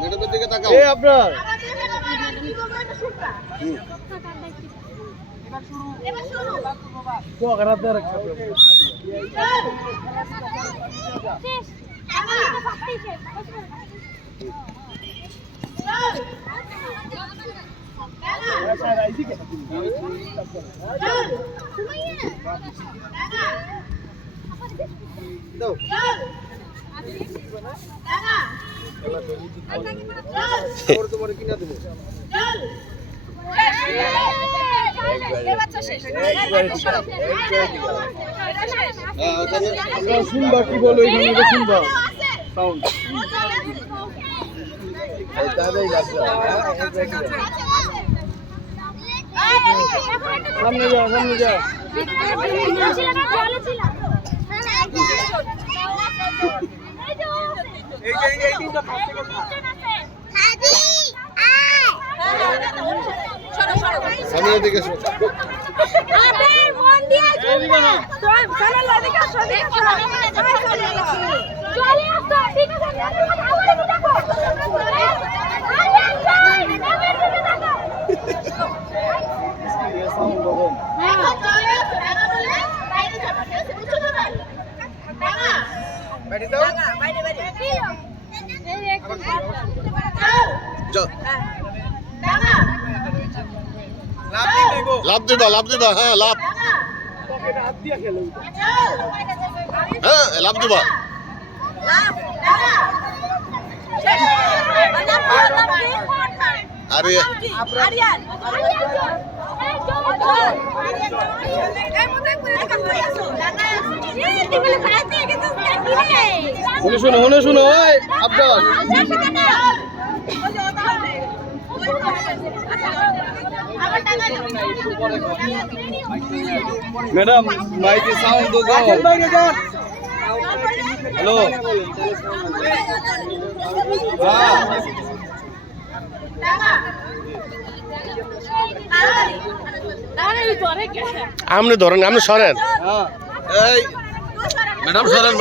ম্যাডামের দিকে তাকাও। এই আপনার তোমার কিনা দেবো শুনবা কি বলো এখানে শুনবা সাউন্ড সামনে যাও সামনে যাও সামনের দিকে লাভ দিবা হ্যাঁ লাভ হ্যাঁ লাভ দিবা আরে শুনে শুনো আব্বাস ম্যাডাম মাইকে সাউন্ড তো দাও হ্যালো আপনি ধরেন আপনি সরেন এই ম্যাডাম সরেন